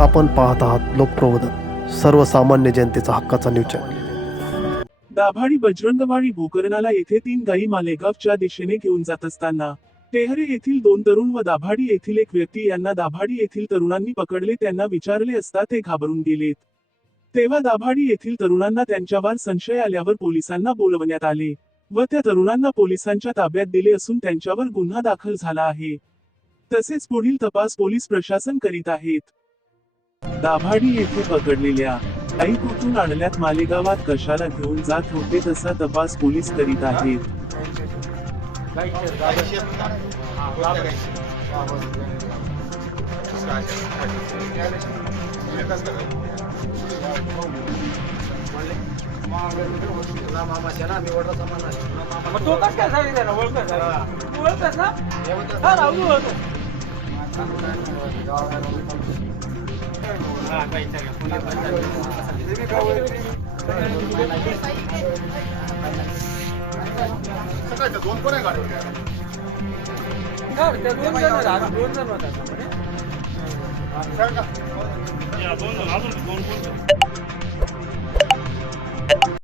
आपण पाहत आहात लोकप्रबोधन सर्वसामान्य जनतेचा हक्काचा न्यूज चॅनल दाभाडी बजरंगवाडी भूकरणाला येथे तीन गायी मालेगावच्या दिशेने घेऊन जात असताना टेहरे येथील दोन तरुण व दाभाडी येथील एक व्यक्ती यांना दाभाडी येथील तरुणांनी पकडले त्यांना विचारले असता ते घाबरून गेलेत. तेव्हा दाभाडी येथील तरुणांना त्यांच्यावर संशय आल्यावर पोलिसांना बोलवण्यात आले व त्या तरुणांना पोलिसांच्या ताब्यात दिले असून त्यांच्यावर गुन्हा दाखल झाला आहे. तसेच पुढील तपास पोलीस प्रशासन करीत आहेत. दाभाडी येथे पकडलेल्या काही कुठून आणल्यात मालेगावात कशाला घेऊन जात होते तसा तपास पोलीस करीत आहेत. मग तो काय सांगितलं ना ओळखत तू ओळखत ना? हा राहुल ओळखत हा, काही हा, त्या दोन जण आहेत, अजून दोन जण होतात.